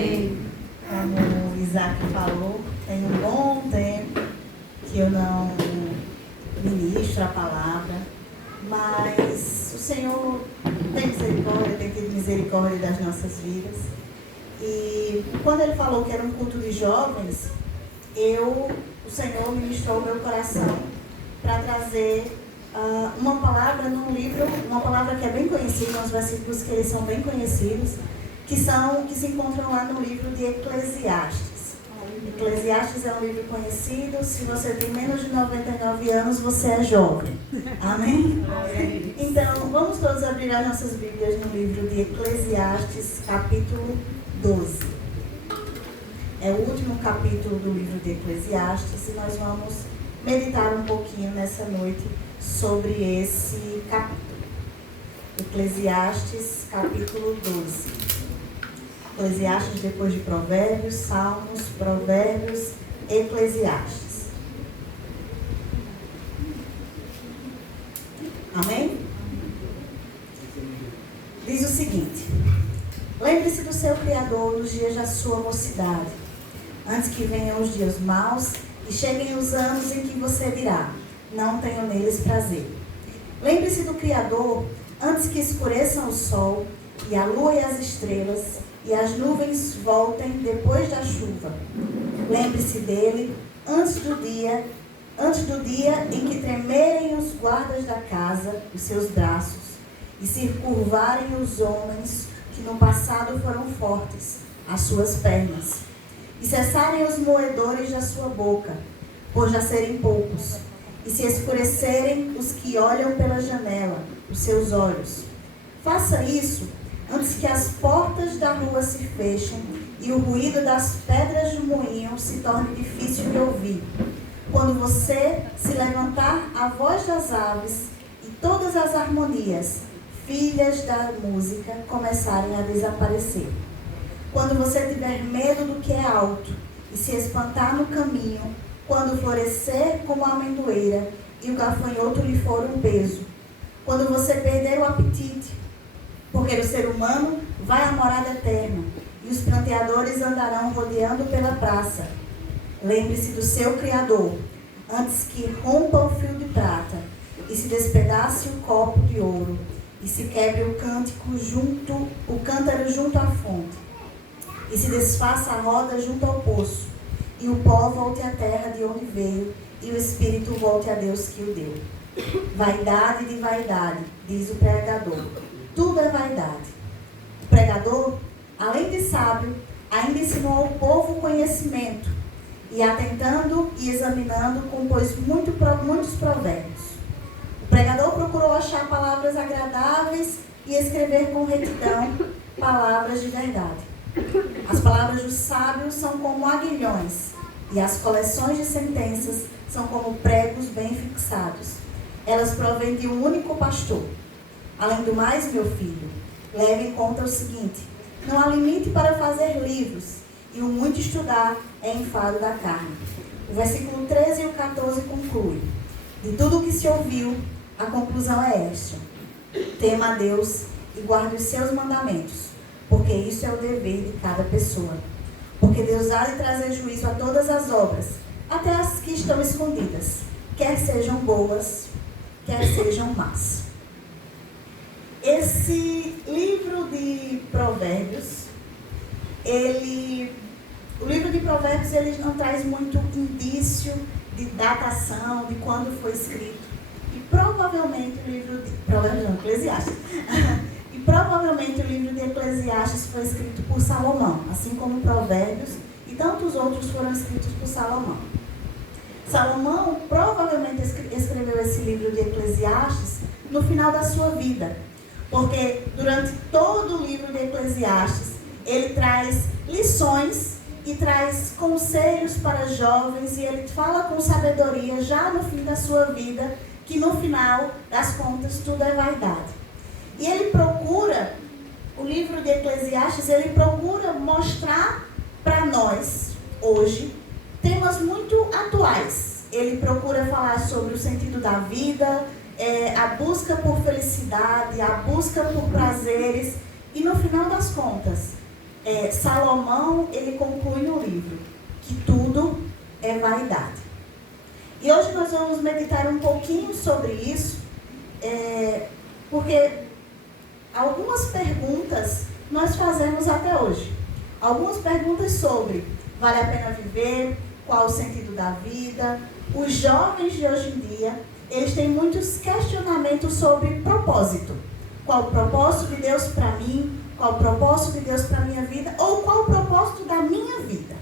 Como o Isaac falou, tem um bom tempo que eu não ministro a palavra, mas o Senhor tem misericórdia, tem tido misericórdia das nossas vidas. E quando Ele falou que era um culto de jovens, o Senhor ministrou o meu coração para trazer uma palavra num livro, uma palavra que é bem conhecida, uns versículos que eles são bem conhecidos, que se encontram lá no livro de Eclesiastes. Eclesiastes é um livro conhecido. Se você tem menos de 99 anos, você é jovem. Amém? Amém. Então, vamos todos abrir as nossas Bíblias no livro de Eclesiastes, capítulo 12. É o último capítulo do livro de Eclesiastes e nós vamos meditar um pouquinho nessa noite sobre esse capítulo. Eclesiastes, capítulo 12. Eclesiastes depois de Provérbios, Salmos, Provérbios, Eclesiastes. Amém? Diz o seguinte: lembre-se do seu Criador nos dias da sua mocidade, antes que venham os dias maus e cheguem os anos em que você dirá: não tenho neles prazer. Lembre-se do Criador antes que escureçam o sol e a lua e as estrelas e as nuvens voltem depois da chuva. Lembre-se dele antes do dia em que tremerem os guardas da casa, os seus braços, e se curvarem os homens que no passado foram fortes, as suas pernas, e cessarem os moedores da sua boca, por já serem poucos, e se escurecerem os que olham pela janela, os seus olhos. Faça isso antes que as portas da rua se fechem e o ruído das pedras do moinho se torne difícil de ouvir. Quando você se levantar a voz das aves e todas as harmonias, filhas da música, começarem a desaparecer. Quando você tiver medo do que é alto e se espantar no caminho, quando florescer como a amendoeira e o gafanhoto lhe for um peso. Quando você perder o apetite, porque o ser humano vai à morada eterna e os pranteadores andarão rodeando pela praça. Lembre-se do seu Criador, antes que rompa o fio de prata e se despedace o copo de ouro e se quebre o cântaro junto à fonte e se desfaça a roda junto ao poço e o pó volte à terra de onde veio e o espírito volte a Deus que o deu. Vaidade de vaidade, diz o pregador. Tudo é vaidade. O pregador, além de sábio, ainda ensinou ao povo o conhecimento, e atentando e examinando, compôs muitos provérbios. O pregador procurou achar palavras agradáveis e escrever com retidão palavras de verdade. As palavras dos sábios são como aguilhões, e as coleções de sentenças são como pregos bem fixados. Elas provêm de um único pastor. Além do mais, meu filho, leve em conta o seguinte: não há limite para fazer livros, e o muito estudar é enfado da carne. O versículo 13 e o 14 conclui: de tudo o que se ouviu, a conclusão é esta: tema a Deus e guarde os seus mandamentos, porque isso é o dever de cada pessoa. Porque Deus há de trazer juízo a todas as obras, até as que estão escondidas, quer sejam boas, quer sejam más. Esse livro de Provérbios, o livro de Provérbios, ele não traz muito indício de datação, de quando foi escrito. E provavelmente o livro de Provérbios não, Eclesiastes. E provavelmente o livro de Eclesiastes foi escrito por Salomão, assim como Provérbios e tantos outros foram escritos por Salomão. Salomão provavelmente escreveu esse livro de Eclesiastes no final da sua vida, porque durante todo o livro de Eclesiastes ele traz lições e traz conselhos para jovens, e ele fala com sabedoria já no fim da sua vida, que no final das contas tudo é vaidade. E ele procura, o livro de Eclesiastes, ele procura mostrar para nós, hoje, temas muito atuais. Ele procura falar sobre o sentido da vida, a busca por felicidade, a busca por prazeres, e no final das contas, Salomão, ele conclui no livro que tudo é vaidade. E hoje nós vamos meditar um pouquinho sobre isso, porque algumas perguntas nós fazemos até hoje. Algumas perguntas sobre vale a pena viver, qual o sentido da vida. Os jovens de hoje em dia, eles têm muitos questionamentos sobre propósito. Qual o propósito de Deus para mim? Qual o propósito de Deus para a minha vida? Ou qual o propósito da minha vida?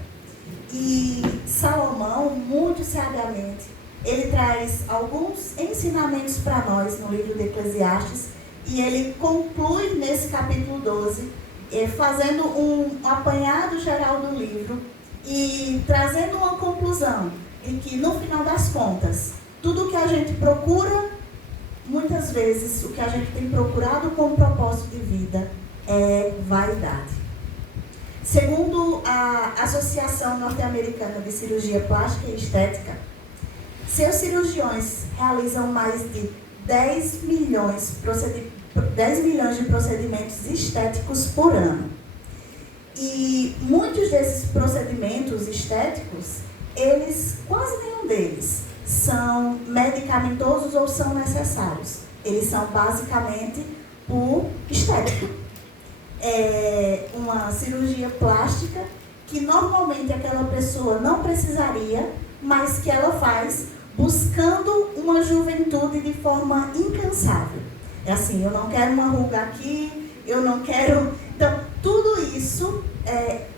E Salomão, muito sabiamente, ele traz alguns ensinamentos para nós no livro de Eclesiastes, e ele conclui nesse capítulo 12, fazendo um apanhado geral do livro e trazendo uma conclusão de que, no final das contas, tudo o que a gente procura, muitas vezes, o que a gente tem procurado como propósito de vida é vaidade. Segundo a Associação Norte-Americana de Cirurgia Plástica e Estética, seus cirurgiões realizam mais de 10 milhões de procedimentos estéticos por ano. E muitos desses procedimentos estéticos, quase nenhum deles, são medicamentosos ou são necessários. Eles são basicamente por estética. É uma cirurgia plástica que normalmente aquela pessoa não precisaria, mas que ela faz buscando uma juventude de forma incansável. É assim, eu não quero uma ruga aqui, eu não quero... Então, tudo isso,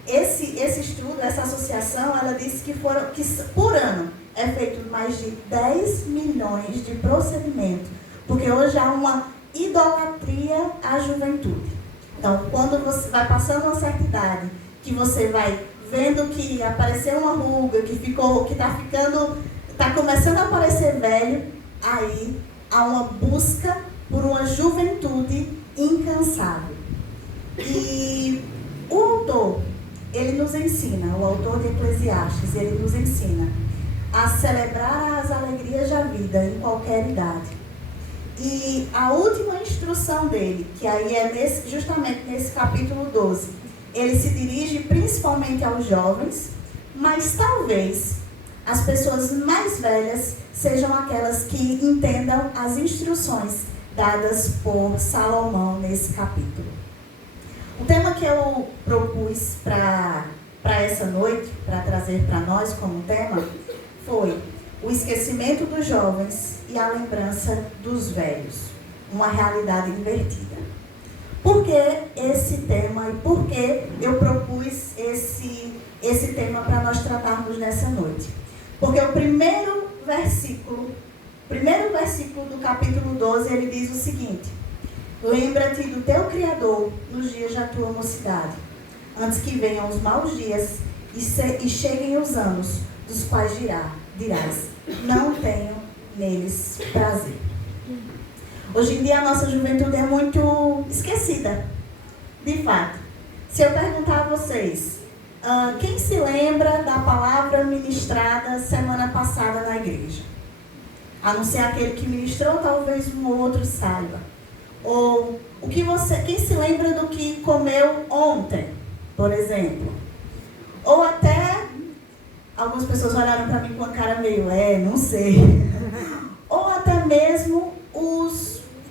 esse estudo, essa associação, ela disse que por ano é feito mais de 10 milhões de procedimentos, porque hoje há uma idolatria à juventude. Então, quando você vai passando uma certa idade, que você vai vendo que apareceu uma ruga, que está começando a aparecer velho, aí há uma busca por uma juventude incansável. E o autor, ele nos ensina, o autor de Eclesiastes, ele nos ensina a celebrar as alegrias da vida em qualquer idade. E a última instrução dele, que aí é justamente nesse capítulo 12, ele se dirige principalmente aos jovens, mas talvez as pessoas mais velhas sejam aquelas que entendam as instruções dadas por Salomão nesse capítulo. O tema que eu propus para essa noite, para trazer para nós como tema, foi o esquecimento dos jovens e a lembrança dos velhos, uma realidade invertida. Por que esse tema e por que eu propus esse tema para nós tratarmos nessa noite? Porque o primeiro versículo do capítulo 12, ele diz o seguinte: lembra-te do teu Criador nos dias da tua mocidade, antes que venham os maus dias e cheguem os anos, dos quais dirás, não tenho neles prazer. Hoje em dia a nossa juventude é muito esquecida, de fato. Se eu perguntar a vocês, quem se lembra da palavra ministrada semana passada na igreja? A não ser aquele que ministrou, talvez um ou outro saiba. Ou quem se lembra do que comeu ontem, por exemplo? Ou até, algumas pessoas olharam para mim com a cara meio, não sei. Ou até mesmo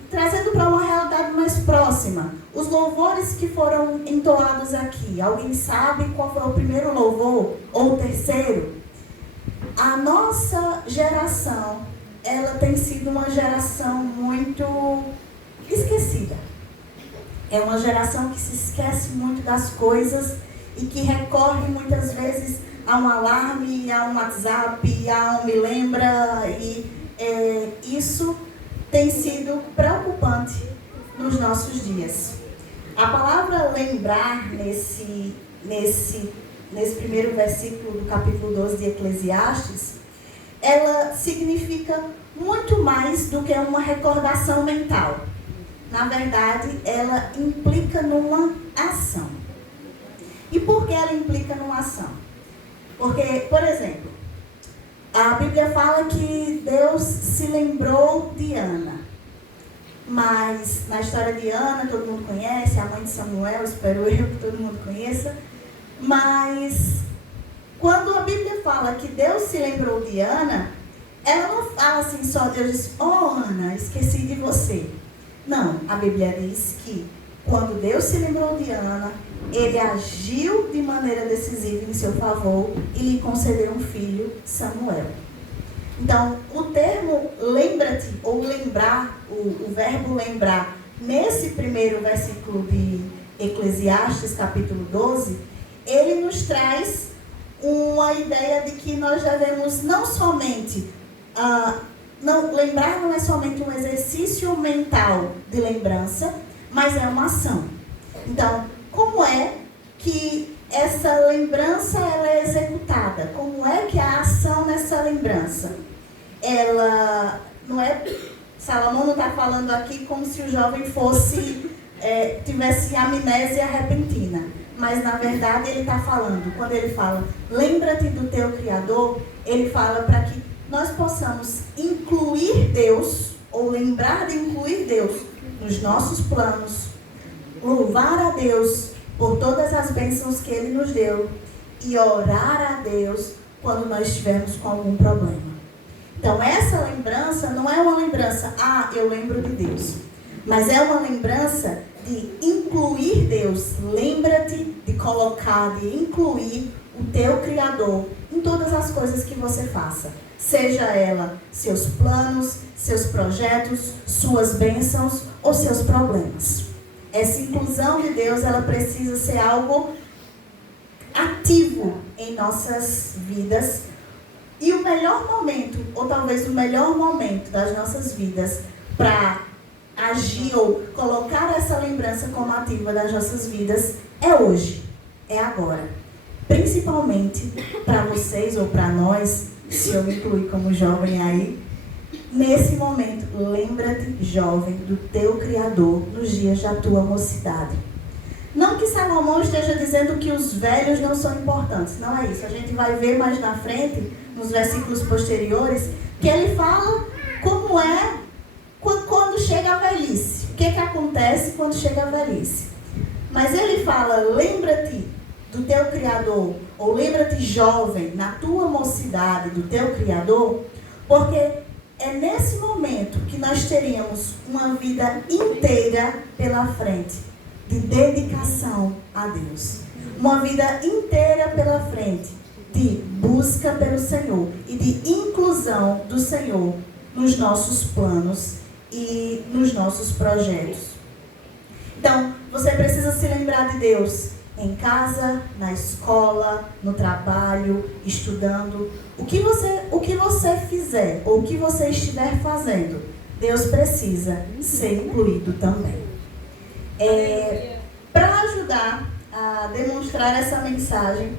trazendo para uma realidade mais próxima, os louvores que foram entoados aqui. Alguém sabe qual foi o primeiro louvor ou o terceiro? A nossa geração, ela tem sido uma geração muito esquecida. É uma geração que se esquece muito das coisas e que recorre muitas vezes a um alarme, a um WhatsApp, a um me lembra, e isso tem sido preocupante nos nossos dias. A palavra lembrar nesse primeiro versículo do capítulo 12 de Eclesiastes, ela significa muito mais do que uma recordação mental. Na verdade, ela implica numa ação. E por que ela implica numa ação? Porque, por exemplo, a Bíblia fala que Deus se lembrou de Ana. mas na história de Ana, todo mundo conhece, a mãe de Samuel, espero eu que todo mundo conheça. Mas quando a Bíblia fala que Deus se lembrou de Ana, ela não fala assim só, Deus diz, Ana, esqueci de você. Não, a Bíblia diz que quando Deus se lembrou de Ana, Ele agiu de maneira decisiva em seu favor e lhe concedeu um filho, Samuel. Então, o termo lembra-te, ou lembrar, o verbo lembrar, nesse primeiro versículo de Eclesiastes, capítulo 12, ele nos traz uma ideia de que nós devemos não somente, lembrar não é somente um exercício mental de lembrança, mas é uma ação. Então, como é que essa lembrança ela é executada? Como é que a ação nessa lembrança? Ela não é... Salomão não está falando aqui como se o jovem tivesse amnésia repentina. Mas, na verdade, ele está falando, quando ele fala, lembra-te do teu Criador, ele fala para que nós possamos incluir Deus, ou lembrar de incluir Deus nos nossos planos, louvar a Deus por todas as bênçãos que Ele nos deu e orar a Deus quando nós estivermos com algum problema. Então, essa lembrança não é uma lembrança, eu lembro de Deus, mas é uma lembrança de incluir Deus. Lembra-te de colocar, de incluir o teu Criador em todas as coisas que você faça. Seja ela seus planos, seus projetos, suas bênçãos ou seus problemas. Essa inclusão de Deus, ela precisa ser algo ativo em nossas vidas. E o melhor momento, ou talvez o melhor momento das nossas vidas para agir ou colocar essa lembrança como ativa das nossas vidas é hoje, é agora. Principalmente para vocês ou para nós, se eu me incluir como jovem aí, nesse momento, lembra-te, jovem, do teu Criador nos dias da tua mocidade. Não que Salomão esteja dizendo que os velhos não são importantes, não é isso. A gente vai ver mais na frente, nos versículos posteriores, que ele fala como é quando chega a velhice. O que acontece quando chega a velhice? Mas ele fala, lembra-te do teu Criador, ou lembra-te, jovem, na tua mocidade do teu Criador, porque é nesse momento que nós teríamos uma vida inteira pela frente, de dedicação a Deus. Uma vida inteira pela frente, de busca pelo Senhor e de inclusão do Senhor nos nossos planos e nos nossos projetos. Então, você precisa se lembrar de Deus em casa, na escola, no trabalho, estudando. O que você fizer ou o que você estiver fazendo, Deus precisa ser incluído também. Para ajudar a demonstrar essa mensagem,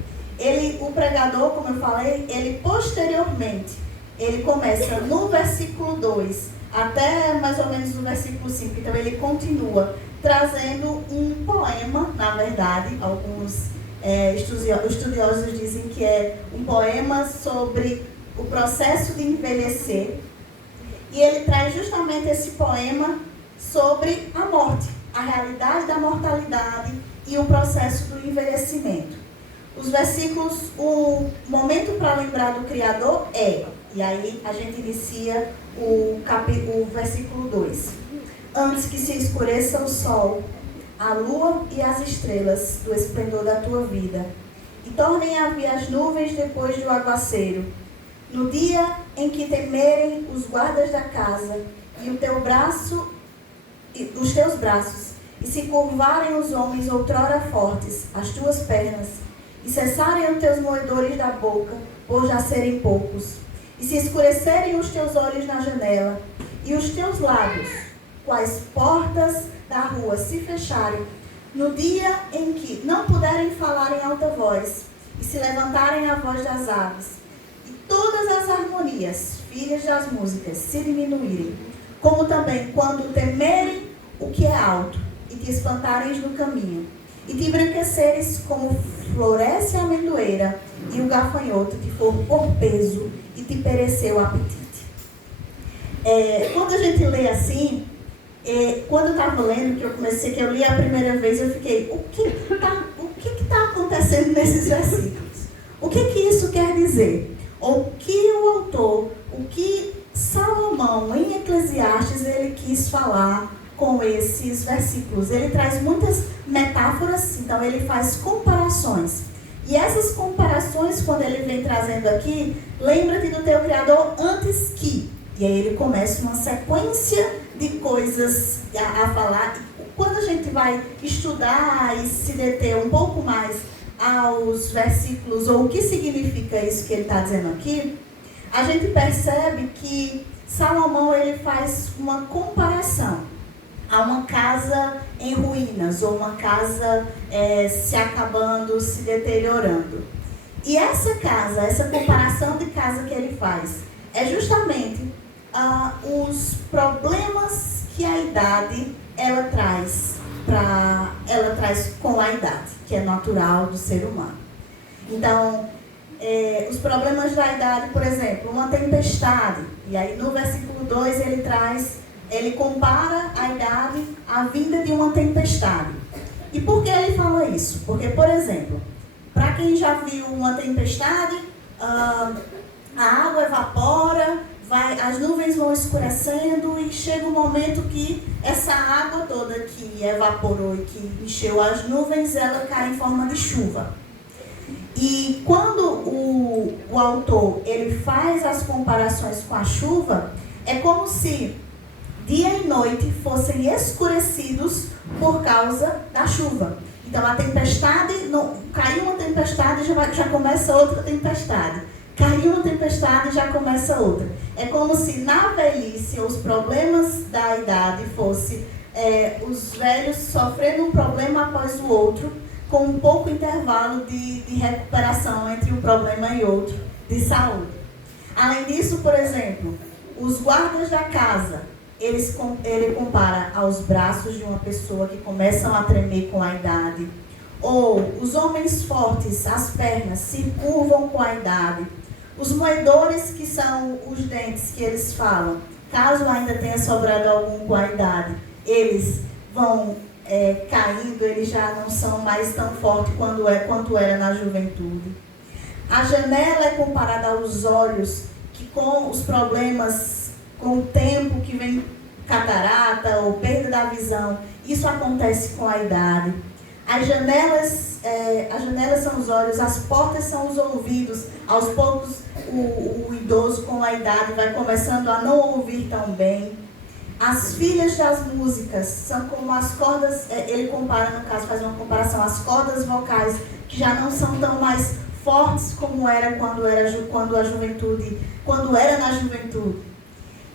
o pregador, como eu falei, ele posteriormente, ele começa no versículo 2 até mais ou menos no versículo 5. Então ele continua trazendo um poema, na verdade, alguns estudiosos dizem que é um poema sobre o processo de envelhecer. E ele traz justamente esse poema sobre a morte, a realidade da mortalidade e o processo do envelhecimento. Os versículos, o momento para lembrar do Criador e aí a gente inicia o versículo 2. Antes que se escureça o sol, a lua e as estrelas do esplendor da tua vida, e tornem a vir as nuvens depois do aguaceiro, no dia em que temerem os guardas da casa e os teus braços, e se curvarem os homens outrora fortes, as tuas pernas, e cessarem os teus moedores da boca, por já serem poucos, e se escurecerem os teus olhos na janela, e os teus lábios, quais portas da rua, se fecharem, no dia em que não puderem falar em alta voz, e se levantarem a voz das aves, e todas as harmonias, filhas das músicas, se diminuírem, como também quando temerem o que é alto, e te espantares no caminho, e te embranqueceres como floresce a amendoeira, e o gafanhoto te for por peso, e te pereceu o apetite. Quando a gente lê assim, Quando eu estava lendo, que eu li a primeira vez, eu fiquei, o que está acontecendo nesses versículos? O que isso quer dizer? O que Salomão, em Eclesiastes, ele quis falar com esses versículos? Ele traz muitas metáforas, então ele faz comparações. E essas comparações, quando ele vem trazendo aqui, lembra-te do teu Criador antes que. E aí ele começa uma sequência de coisas a falar. Quando a gente vai estudar e se deter um pouco mais aos versículos, ou o que significa isso que ele está dizendo aqui, a gente percebe que Salomão ele faz uma comparação a uma casa em ruínas, ou uma casa se acabando, se deteriorando. E essa casa, essa comparação de casa que ele faz, é justamente os problemas que a idade ela traz com a idade, que é natural do ser humano. Então, os problemas da idade, por exemplo, uma tempestade, e aí no versículo 2 ele compara a idade à vinda de uma tempestade. E por que ele fala isso? Porque, por exemplo, para quem já viu uma tempestade, a água evapora, as nuvens vão escurecendo e chega um momento que essa água toda que evaporou e que encheu as nuvens, ela cai em forma de chuva. E quando o autor ele faz as comparações com a chuva, é como se dia e noite fossem escurecidos por causa da chuva. Então a tempestade, caiu uma tempestade e já começa outra tempestade. Caiu uma tempestade e já começa outra. É como se na velhice os problemas da idade fossem os velhos sofrendo um problema após o outro, com um pouco intervalo de recuperação entre um problema e outro de saúde. Além disso, por exemplo, os guardas da casa, ele compara aos braços de uma pessoa que começam a tremer com a idade. Ou os homens fortes, as pernas, se curvam com a idade. Os moedores, que são os dentes que eles falam, caso ainda tenha sobrado algum com a idade, eles vão caindo, eles já não são mais tão fortes quanto era na juventude. A janela é comparada aos olhos, que com os problemas, com o tempo que vem catarata ou perda da visão, isso acontece com a idade. As janelas são os olhos, as portas são os ouvidos. Aos poucos, o idoso com a idade vai começando a não ouvir tão bem. As filhas das músicas são como as cordas, ele compara, no caso, faz uma comparação, as cordas vocais, que já não são tão mais fortes como era quando era na juventude.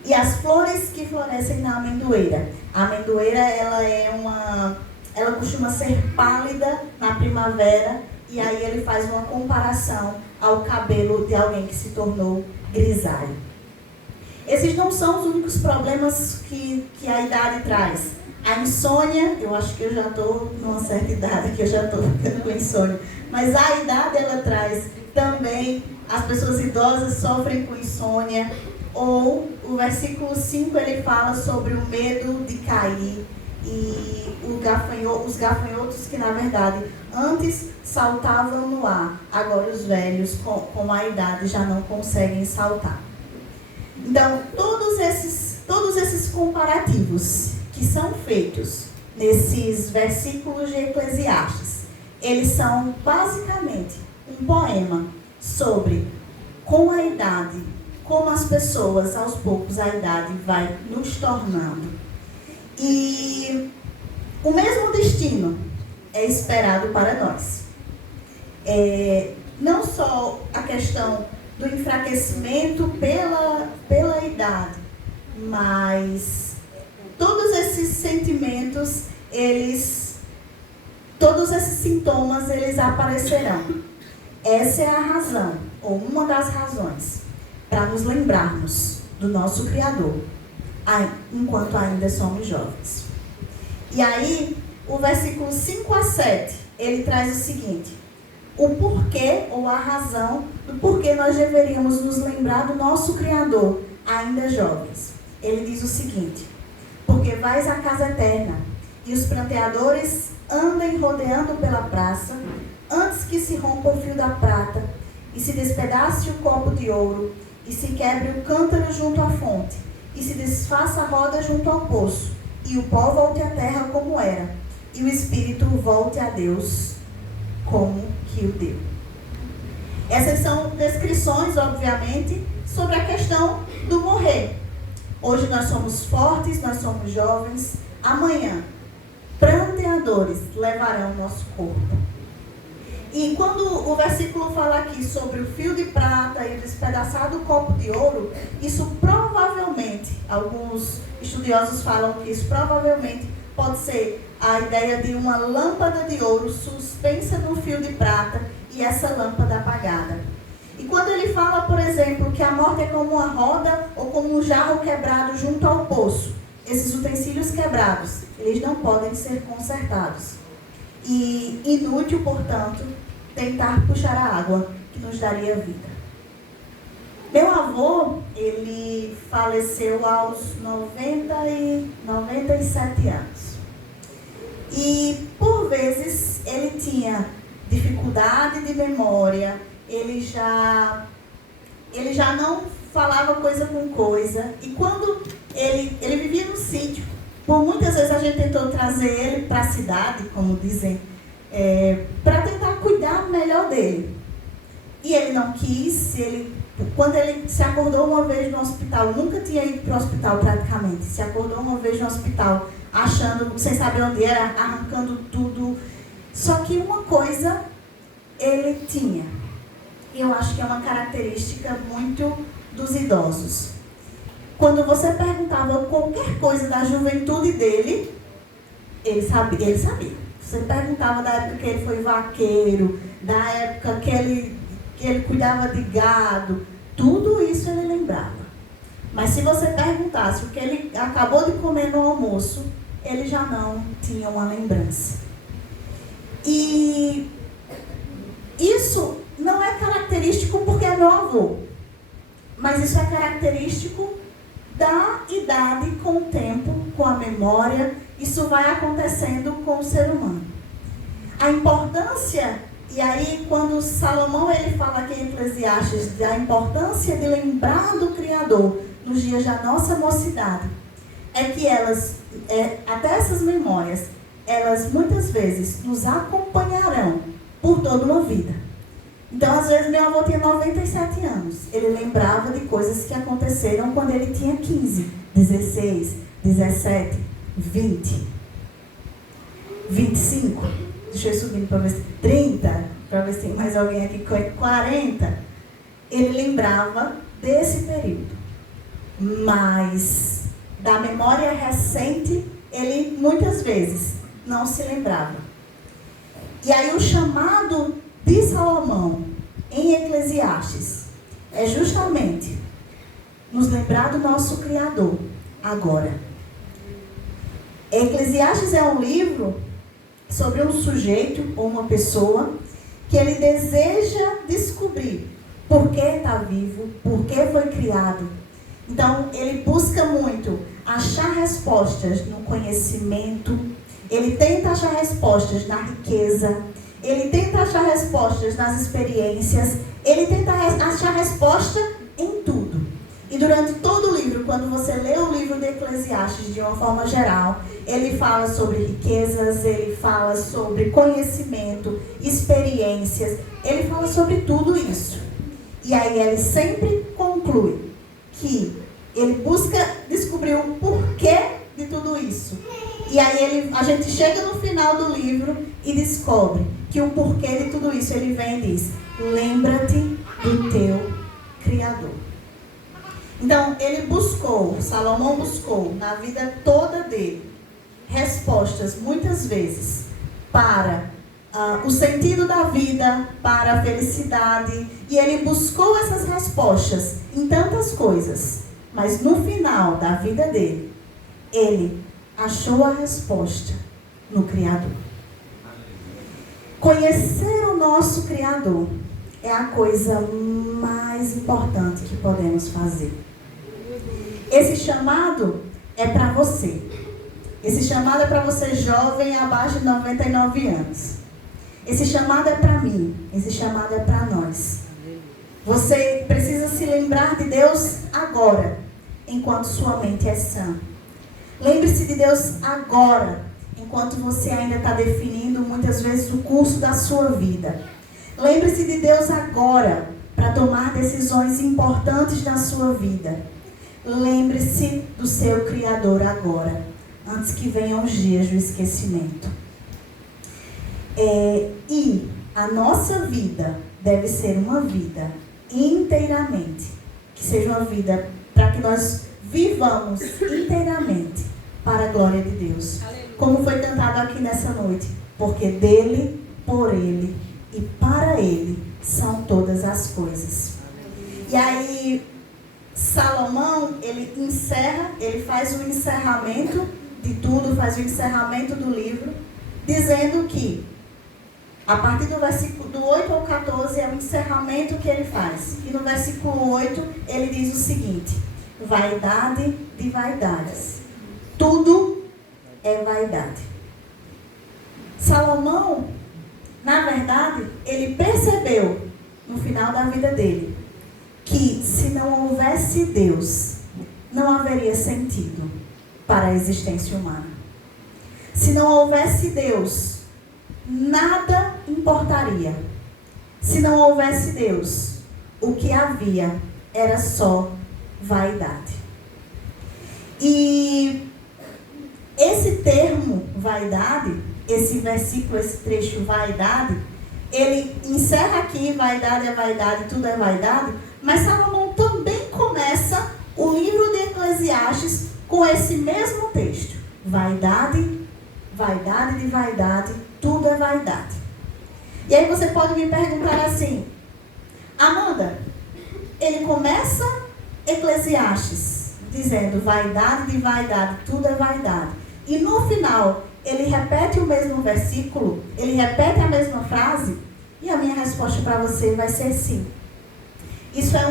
E as flores que florescem na amendoeira. A amendoeira, ela costuma ser pálida na primavera, e aí ele faz uma comparação ao cabelo de alguém que se tornou grisalho. Esses não são os únicos problemas que a idade traz. A insônia, eu acho que eu já estou numa certa idade, que eu já estou ficando com insônia, mas a idade ela traz também, as pessoas idosas sofrem com insônia, ou o versículo 5 ele fala sobre o medo de cair, e os gafanhotos que na verdade antes saltavam no ar, agora os velhos com a idade já não conseguem saltar. Então todos esses comparativos que são feitos nesses versículos de Eclesiastes, eles são basicamente um poema sobre com a idade, como as pessoas aos poucos a idade vai nos tornando. E o mesmo destino é esperado para nós. Não só a questão do enfraquecimento pela idade, mas todos esses sentimentos, todos esses sintomas, eles aparecerão. Essa é a razão, ou uma das razões, para nos lembrarmos do nosso Criador, enquanto ainda somos jovens. E aí, o versículo 5 a 7, ele traz o seguinte: o porquê, ou a razão, do porquê nós deveríamos nos lembrar do nosso Criador, ainda jovens. Ele diz o seguinte: porque porque vais à casa eterna, e os pranteadores andem rodeando pela praça, antes que se rompa o fio da prata, e se despedace o copo de ouro, e se quebre o cântaro junto à fonte, e se desfaça a roda junto ao poço, e o pó volte à terra como era, e o espírito volte a Deus como que o deu. Essas são descrições, obviamente, sobre a questão do morrer. Hoje nós somos fortes, nós somos jovens. Amanhã, pranteadores levarão nosso corpo. E quando o versículo fala aqui sobre o fio de prata e o despedaçado copo de ouro, isso provavelmente, alguns estudiosos falam que isso provavelmente pode ser a ideia de uma lâmpada de ouro suspensa no fio de prata e essa lâmpada apagada. E quando ele fala, por exemplo, que a morte é como uma roda ou como um jarro quebrado junto ao poço, esses utensílios quebrados, eles não podem ser consertados. E inútil, portanto, tentar puxar a água que nos daria vida. Meu avô, ele faleceu aos 97 anos. E, por vezes, ele tinha dificuldade de memória, ele já não falava coisa com coisa. E quando ele vivia no sítio, por muitas vezes a gente tentou trazer ele para a cidade, como dizem, para tentar cuidar melhor dele. E ele não quis. Quando ele se acordou uma vez no hospital, nunca tinha ido para o hospital praticamente, se acordou uma vez no hospital, achando, sem saber onde era, arrancando tudo. Só que uma coisa ele tinha, e eu acho que é uma característica muito dos idosos. Quando você perguntava qualquer coisa da juventude dele, ele sabia. Você perguntava da época que ele foi vaqueiro, da época que ele cuidava de gado, tudo isso ele lembrava. Mas se você perguntasse o que ele acabou de comer no almoço, ele já não tinha uma lembrança. E isso não é característico porque é meu avô, mas isso é característico da idade com o tempo, com a memória. Isso vai acontecendo com o ser humano. A importância, e aí quando Salomão ele fala aqui em Eclesiastes da importância de lembrar do Criador nos dias da nossa mocidade, é que até essas memórias, elas muitas vezes nos acompanharão por toda uma vida. Então, às vezes, meu avô tinha 97 anos. Ele lembrava de coisas que aconteceram quando ele tinha 15, 16, 17, 20, 25. Deixa eu ir subindo para ver se 30, para ver se tem mais alguém aqui, 40. Ele lembrava desse período. Mas, da memória recente, ele muitas vezes não se lembrava. E aí o chamado de Salomão em Eclesiastes é justamente nos lembrar do nosso Criador agora. Eclesiastes é um livro sobre um sujeito ou uma pessoa que ele deseja descobrir por que está vivo, por que foi criado. Então ele busca muito achar respostas no conhecimento, ele tenta achar respostas na riqueza, ele tenta achar respostas nas experiências, ele tenta achar resposta em tudo. E durante todo o livro, quando você lê o livro de Eclesiastes de uma forma geral, ele fala sobre riquezas, ele fala sobre conhecimento, experiências, ele fala sobre tudo isso. E aí ele sempre conclui que ele busca descobrir o porquê de tudo isso. E aí a gente chega no final do livro e descobre que o porquê de tudo isso, ele vem e diz: lembra-te do teu Criador. Então, Salomão buscou na vida toda dele respostas, muitas vezes, para o sentido da vida, para a felicidade. E ele buscou essas respostas em tantas coisas. Mas no final da vida dele, ele achou a resposta no Criador. Conhecer o nosso Criador é a coisa mais importante que podemos fazer. Esse chamado é para você. Esse chamado é para você jovem abaixo de 99 anos. Esse chamado é para mim. Esse chamado é para nós. Você precisa se lembrar de Deus agora, enquanto sua mente é sã. Lembre-se de Deus agora, enquanto você ainda está definindo muitas vezes o curso da sua vida. Lembre-se de Deus agora, para tomar decisões importantes na sua vida. Lembre-se do seu Criador agora, antes que venham os dias do esquecimento. E a nossa vida deve ser uma vida inteiramente, que seja uma vida para que nós vivamos inteiramente para a glória de Deus. Como foi cantado aqui nessa noite, porque dele, por ele e para ele são todas as coisas. E aí Salomão, ele faz o encerramento de tudo, faz o encerramento do livro, dizendo que a partir do versículo do 8 ao 14 é o encerramento que ele faz. E no versículo 8 ele diz o seguinte: vaidade de vaidades. Tudo é vaidade. Salomão, na verdade, ele percebeu no final da vida dele que se não houvesse Deus, não haveria sentido para a existência humana. Se não houvesse Deus, nada importaria. Se não houvesse Deus, o que havia era só vaidade. E esse termo vaidade, esse versículo, esse trecho vaidade, ele encerra aqui, vaidade é vaidade, tudo é vaidade, mas Salomão também começa o livro de Eclesiastes com esse mesmo texto. Vaidade, vaidade de vaidade, tudo é vaidade. E aí você pode me perguntar assim: Amanda, ele começa Eclesiastes dizendo vaidade de vaidade, tudo é vaidade. E no final, ele repete o mesmo versículo, ele repete a mesma frase, e a minha resposta para você vai ser sim. Isso é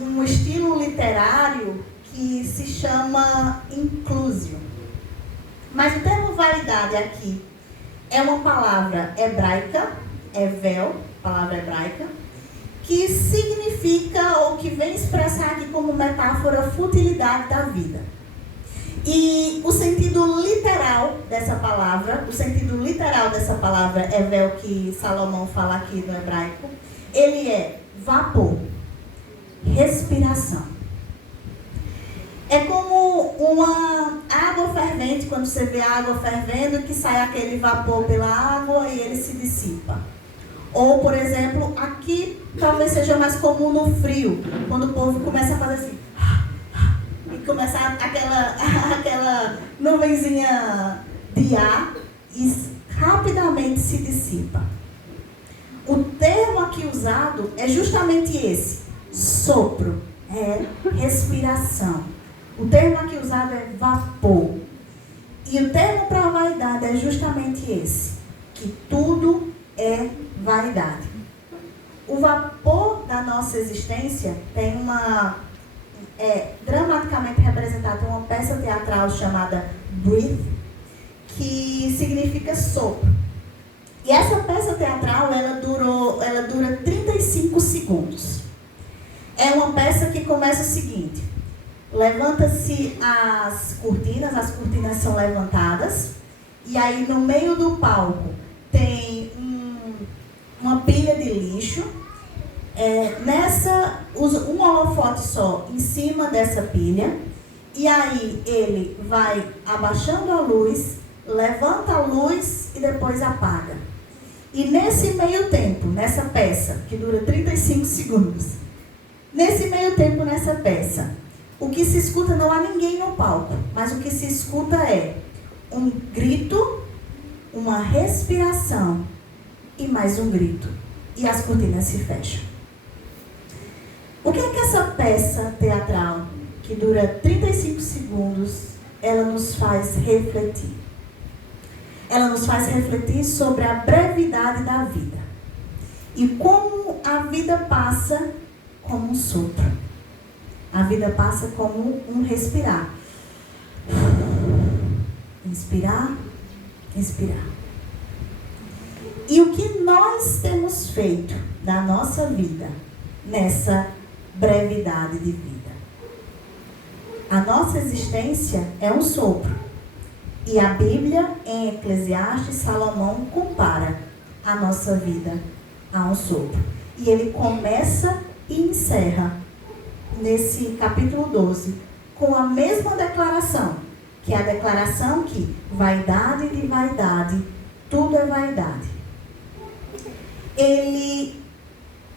um estilo literário que se chama inclusio. Mas o termo vaidade aqui é uma palavra hebraica, evel, palavra hebraica, que significa, ou que vem expressar aqui como metáfora, a futilidade da vida. E o sentido literal dessa palavra, evel, que Salomão fala aqui no hebraico, ele é vapor, respiração. É como uma água fervente, quando você vê a água fervendo, que sai aquele vapor pela água e ele se dissipa. Ou, por exemplo, aqui talvez seja mais comum no frio, quando o povo começa a fazer assim, e começa aquela nuvenzinha de ar e rapidamente se dissipa. O termo aqui usado é justamente esse, sopro, é respiração. O termo aqui usado é vapor. E o termo para vaidade é justamente esse, que tudo é vaidade. O vapor da nossa existência tem dramaticamente representado uma peça teatral chamada Breathe, que significa sopro. E essa peça teatral, ela dura 35 segundos. É uma peça que começa o seguinte: levanta-se as cortinas são levantadas, e aí no meio do palco tem uma pilha de lixo. Nessa, usa um holofote só em cima dessa pilha, e aí ele vai abaixando a luz, levanta a luz e depois apaga. E nesse meio tempo, nessa peça, que dura 35 segundos, nesse meio tempo nessa peça, o que se escuta, não há ninguém no palco, mas o que se escuta é um grito, uma respiração e mais um grito. E as cortinas se fecham. O que é que essa peça teatral, que dura 35 segundos, ela nos faz refletir? Ela nos faz refletir sobre a brevidade da vida. E como a vida passa como um sopro. A vida passa como um respirar. inspirar, expirar. E o que nós temos feito da nossa vida nessa brevidade de vida? A nossa existência é um sopro. E a Bíblia, em Eclesiastes, Salomão compara a nossa vida a um sopro. E ele começa e encerra nesse capítulo 12 com a mesma declaração, que é a declaração que vaidade de vaidade, tudo é vaidade. Ele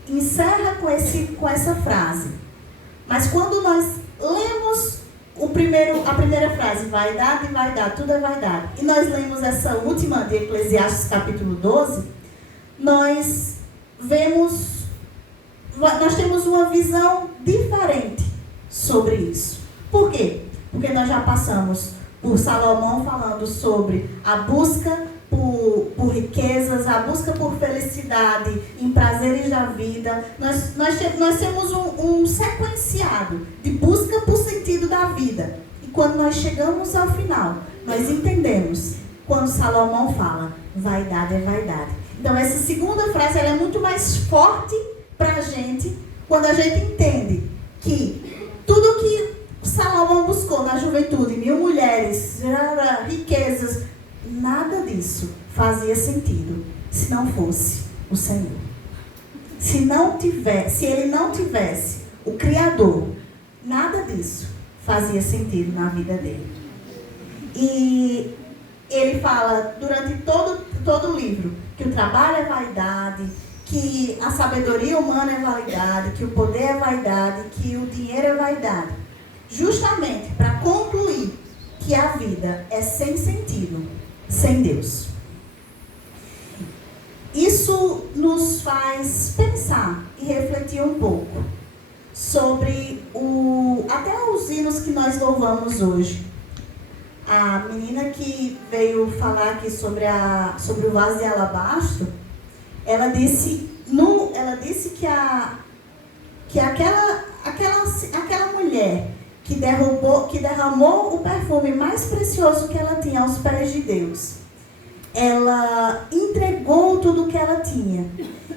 encerra com essa frase. Mas quando nós lemos a primeira frase, vaidade, vaidade, tudo é vaidade, e nós lemos essa última de Eclesiastes capítulo 12, nós temos uma visão diferente sobre isso. Por quê? Porque nós já passamos por Salomão falando sobre a busca por riquezas, a busca por felicidade, em prazeres da vida. Nós temos um sequenciado de busca por sentido da vida. E quando nós chegamos ao final, nós entendemos quando Salomão fala, vaidade é vaidade. Então essa segunda frase ela é muito mais forte para a gente quando a gente entende que tudo que Salomão buscou na juventude, 1000 mulheres, riquezas, nada disso fazia sentido se não fosse o Senhor. Se ele não tivesse o Criador, nada disso fazia sentido na vida dele. E ele fala durante todo o livro que o trabalho é vaidade, que a sabedoria humana é vaidade, que o poder é vaidade, que o dinheiro é vaidade. Justamente para concluir que a vida é sem sentido, sem Deus. Isso nos faz pensar e refletir um pouco sobre até os hinos que nós louvamos hoje. A menina que veio falar aqui sobre o vaso de alabastro, ela disse que aquela mulher que derramou o perfume mais precioso que ela tinha aos pés de Deus, ela entregou tudo o que ela tinha.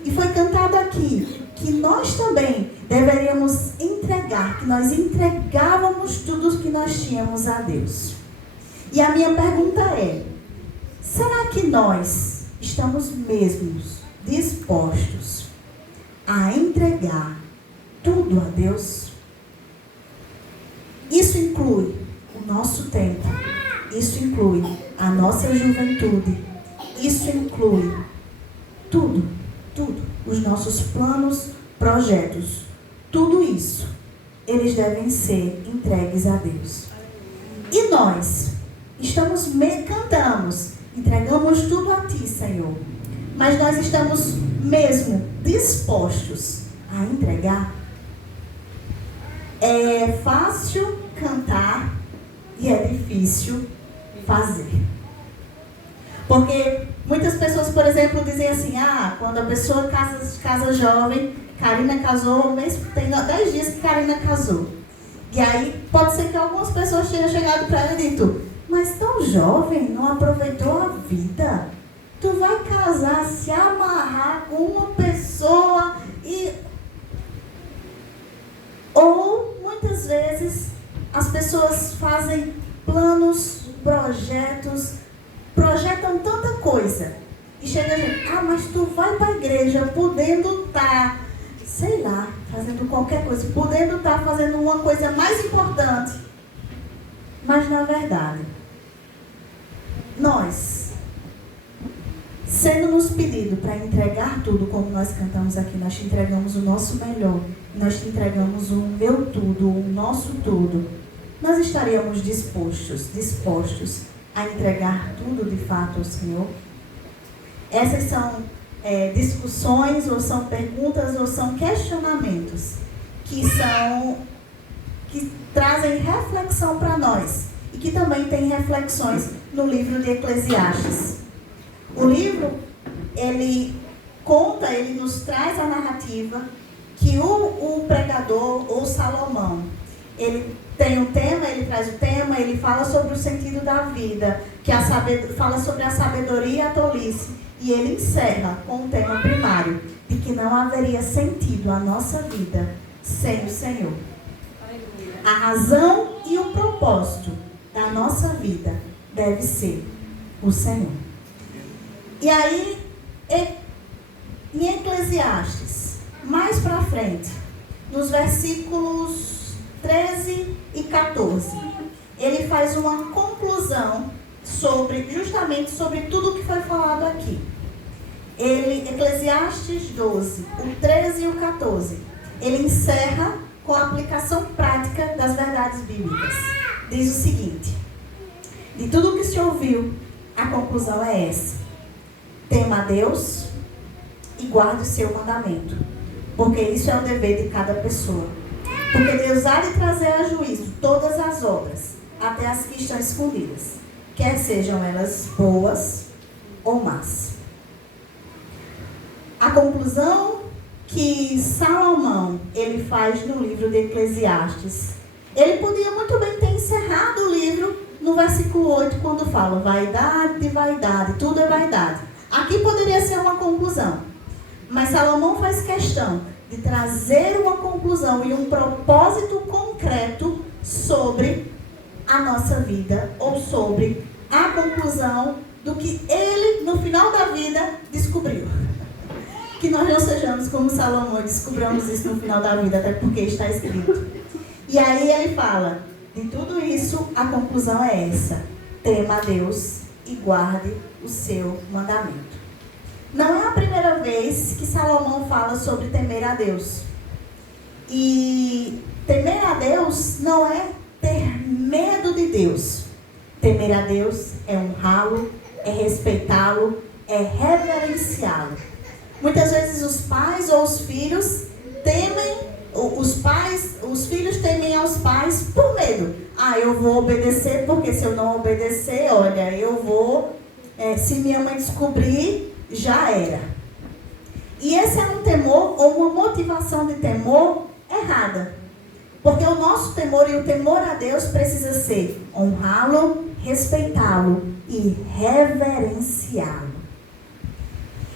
E foi cantado aqui que nós também deveríamos entregar, que nós entregávamos tudo o que nós tínhamos a Deus. E a minha pergunta é, será que nós estamos mesmo dispostos a entregar tudo a Deus? Isso inclui o nosso tempo, isso inclui a nossa juventude, isso inclui tudo, os nossos planos, projetos, tudo isso, eles devem ser entregues a Deus. E nós cantamos, entregamos tudo a Ti, Senhor, mas nós estamos mesmo dispostos a entregar? É fácil cantar e é difícil fazer. Porque muitas pessoas, por exemplo, dizem assim, quando a pessoa casa jovem, Karina casou, tem 10 dias que Karina casou. E aí pode ser que algumas pessoas tenham chegado para ela e dito, mas tão jovem, não aproveitou a vida? Tu vai casar, se amarrar com uma pessoa Ou, muitas vezes, as pessoas fazem planos, projetam tanta coisa. E chega a gente, mas tu vai para a igreja podendo estar, sei lá, fazendo qualquer coisa, podendo estar fazendo uma coisa mais importante. Mas, na verdade, nós, sendo nos pedido para entregar tudo, como nós cantamos aqui, nós te entregamos o nosso melhor, nós te entregamos o meu tudo, o nosso tudo, nós estaríamos dispostos a entregar tudo de fato ao Senhor? Essas são discussões, ou são perguntas, ou são questionamentos que trazem reflexão para nós e que também tem reflexões no livro de Eclesiastes. O livro, ele nos traz a narrativa que o pregador, ou Salomão, Ele tem um tema, ele traz o tema, ele fala sobre o sentido da vida, fala sobre a sabedoria e a tolice, e ele encerra com o tema primário, de que não haveria sentido a nossa vida sem o Senhor. A razão e o propósito da nossa vida deve ser o Senhor. E aí, em Eclesiastes, mais para frente, nos versículos 13 e 14, ele faz uma conclusão justamente sobre tudo o que foi falado aqui. Eclesiastes 12, o 13 e o 14, ele encerra com a aplicação prática das verdades bíblicas. Diz o seguinte: de tudo o que se ouviu, a conclusão é essa: tema a Deus e guarde o seu mandamento, porque isso é o dever de cada pessoa. Porque Deus há de trazer a juízo todas as obras, até as que estão escondidas, quer sejam elas boas ou más. A conclusão que Salomão ele faz no livro de Eclesiastes, ele podia muito bem ter encerrado o livro no versículo 8, quando fala vaidade de vaidade, tudo é vaidade. Aqui poderia ser uma conclusão, mas Salomão faz questão de trazer uma conclusão e um propósito concreto sobre a nossa vida, ou sobre a conclusão do que ele, no final da vida, descobriu. Que nós não sejamos como Salomão e descobramos isso no final da vida, até porque está escrito. E aí ele fala, de tudo isso, a conclusão é essa: tema a Deus e guarde o seu mandamento. Não é a primeira vez que Salomão fala sobre temer a Deus. E temer a Deus não é ter medo de Deus. Temer a Deus é honrá-lo, é respeitá-lo, é reverenciá-lo. Muitas vezes os pais ou os filhos temem, os filhos temem aos pais por medo. Eu vou obedecer, porque se eu não obedecer, olha, eu vou, se minha mãe descobrir, já era. E esse é um temor, ou uma motivação de temor errada. Porque o nosso temor e o temor a Deus precisa ser honrá-lo, respeitá-lo e reverenciá-lo.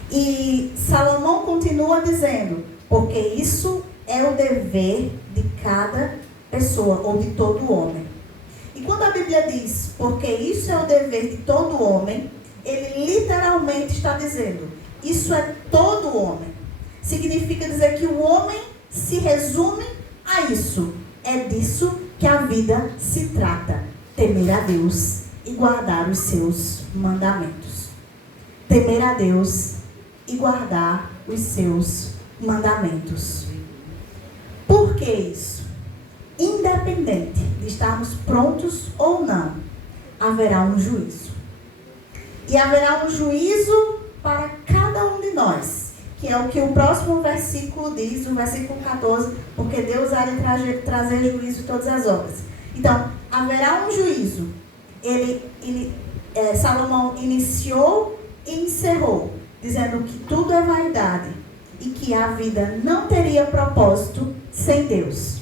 E Salomão continua dizendo, porque isso é o dever de cada pessoa, ou de todo homem. E quando a Bíblia diz, porque isso é o dever de todo homem, ele literalmente está dizendo, isso é todo homem. Significa dizer que o homem se resume a isso. É disso que a vida se trata. Temer a Deus e guardar os seus mandamentos. Temer a Deus e guardar os seus mandamentos. Por que isso? Independente de estarmos prontos ou não, haverá um juízo. E haverá um juízo para cada um de nós, que é o que o próximo versículo diz, o versículo 14, porque Deus há de trazer juízo de todas as obras. Então, haverá um juízo. Salomão iniciou e encerrou, dizendo que tudo é vaidade e que a vida não teria propósito sem Deus.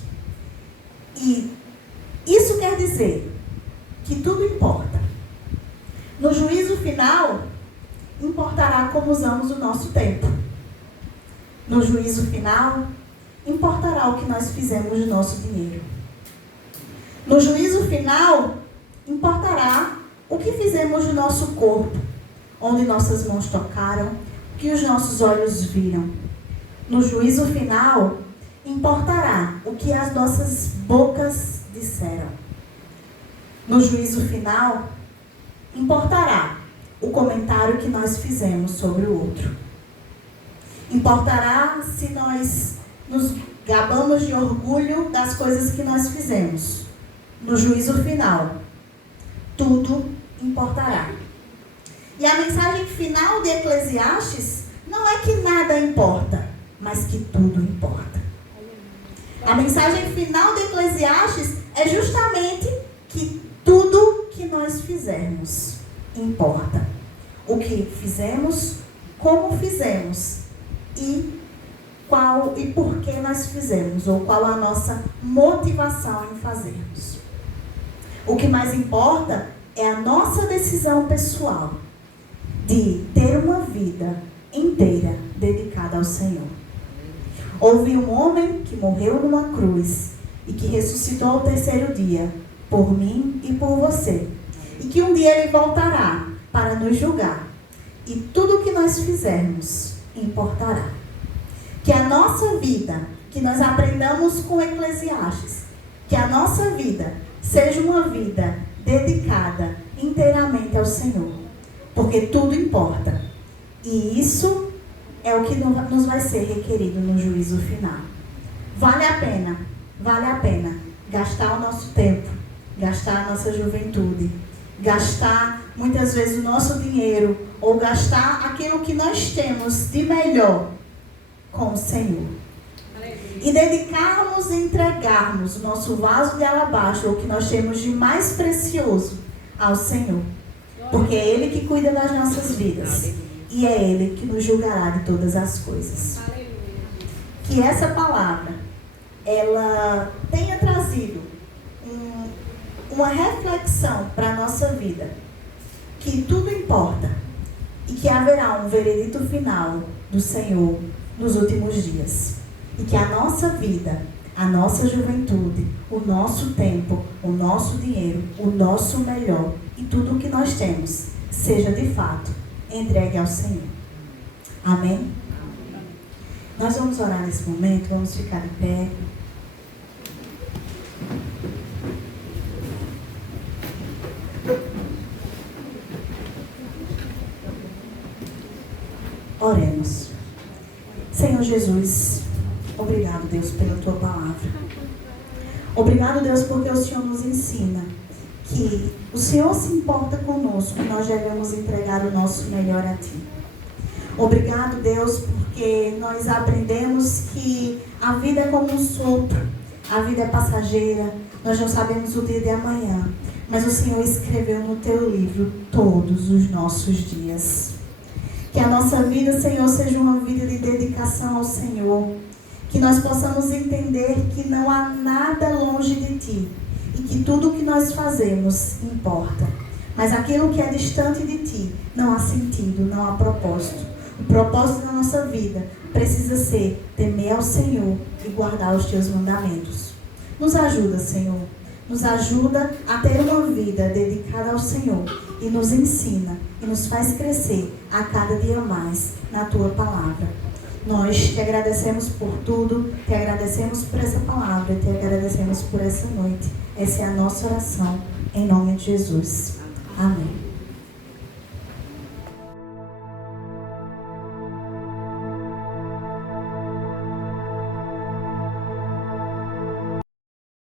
E isso quer dizer que tudo importa. No juízo final, importará como usamos o nosso tempo. No juízo final, importará o que nós fizemos do nosso dinheiro. No juízo final, importará o que fizemos do nosso corpo, onde nossas mãos tocaram, o que os nossos olhos viram. No juízo final, importará o que as nossas bocas disseram. No juízo final, importará o comentário que nós fizemos sobre o outro. Importará se nós nos gabamos de orgulho das coisas que nós fizemos. No juízo final, tudo importará. E a mensagem final de Eclesiastes não é que nada importa, mas que tudo importa. A mensagem final de Eclesiastes é justamente que tudo que nós fizermos importa. O que fizemos, como fizemos e qual e por que nós fizemos, ou qual a nossa motivação em fazermos. O que mais importa é a nossa decisão pessoal de ter uma vida inteira dedicada ao Senhor. Houve um homem que morreu numa cruz e que ressuscitou ao terceiro dia, por mim e por você. E que um dia ele voltará para nos julgar. E tudo o que nós fizermos importará. Que a nossa vida, que nós aprendamos com Eclesiastes, que a nossa vida seja uma vida dedicada inteiramente ao Senhor. Porque tudo importa. E isso é o que nos vai ser requerido no juízo final. Vale a pena gastar o nosso tempo, gastar a nossa juventude, gastar muitas vezes o nosso dinheiro, ou gastar aquilo que nós temos de melhor com o Senhor. E dedicarmos e entregarmos o nosso vaso de alabastro, o que nós temos de mais precioso, ao Senhor. Porque é Ele que cuida das nossas vidas. E é Ele que nos julgará de todas as coisas. Que essa palavra, ela tenha trazido uma reflexão para a nossa vida. Que tudo importa. E que haverá um veredito final do Senhor nos últimos dias. E que a nossa vida, a nossa juventude, o nosso tempo, o nosso dinheiro, o nosso melhor e tudo o que nós temos, seja de fato entregue ao Senhor. Amém? Nós vamos orar nesse momento, vamos ficar de pé. Oremos. Senhor Jesus, obrigado, Deus, pela Tua palavra. Obrigado, Deus, porque o Senhor nos ensina que o Senhor se importa conosco e nós devemos entregar o nosso melhor a Ti. Obrigado, Deus, porque nós aprendemos que a vida é como um sopro, a vida é passageira, nós não sabemos o dia de amanhã, mas o Senhor escreveu no Teu livro todos os nossos dias. Que a nossa vida, Senhor, seja uma vida de dedicação ao Senhor, que nós possamos entender que não há nada longe de Ti, e que tudo o que nós fazemos importa. Mas aquilo que é distante de Ti não há sentido, não há propósito. O propósito da nossa vida precisa ser temer ao Senhor e guardar os Teus mandamentos. Nos ajuda, Senhor. Nos ajuda a ter uma vida dedicada ao Senhor. E nos ensina e nos faz crescer a cada dia mais na Tua palavra. Nós te agradecemos por tudo, te agradecemos por essa palavra, te agradecemos por essa noite. Essa é a nossa oração, em nome de Jesus. Amém.